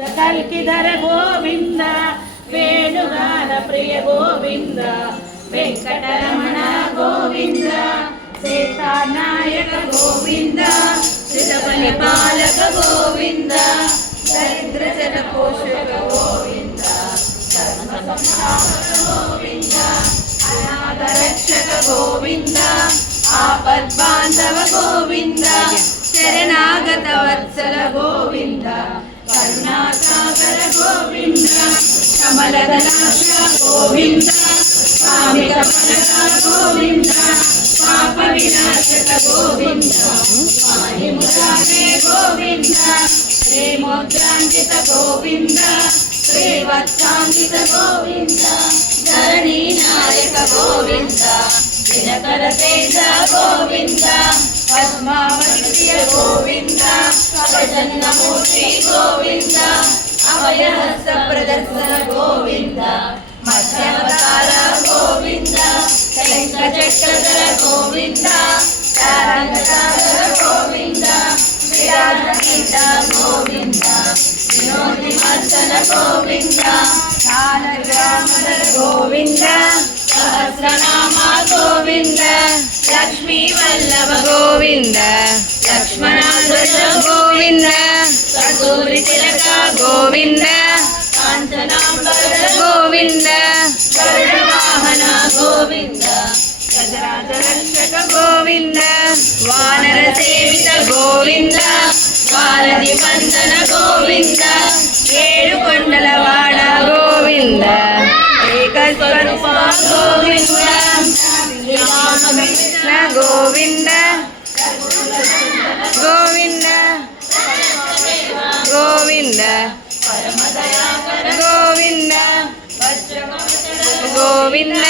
కల్కిధర గోవింద వేణుగాన ప్రియ గోవింద వెంకటరమణ గోవింద సీతానాయక గోవింద శ్రీతపని పాలక గోవింద దరిద్ర జన పోషక గోవింద గోవింద అనాథ రక్షక గోవింద ఆపద్బాంధవ గోవింద శరణాగత వత్సల గోవింద కరుణాసాగర గోవింద కమలదలాక్ష గోవింద కామిక ఫలక గోవింద పాప వినాశక గోవింద పాని మురారే గోవింద ప్రేమోద్రాంకిత గోవింద శ్రీవత్సాంకిత గోవింద ధరణీ నాయక గోవింద దినకర తేజ గోవింద పద్మావతి గోవింద అభజన్నమూర్తి గోవింద అభయహస్త ప్రదర్శన గోవింద మత్స్యావతార గోవింద శంఖచక్రధర గోవింద శారంగధర గోవింద విరాజనీత గోవింద వినోదిమర్దన గోవింద కాలగ్రామధర గోవింద సహస్రనామ గోవింద లక్ష్మీ వల్లభ గోవింద లక్ష్మణాధ్వజ గోవింద కస్తూరి తిలక గోవింద కాంచనాంబర గోవింద గరుడ వాహన గోవింద గజరాజ రక్షక గోవింద వానర సేవిత గోవింద వారధి వందన గోవింద ఏడు కొండల వాడ గోవింద ఏకస్వరూప గోవింద రామకృష్ణ గోవింద గోవింద గోవింద గోవింద గోవింద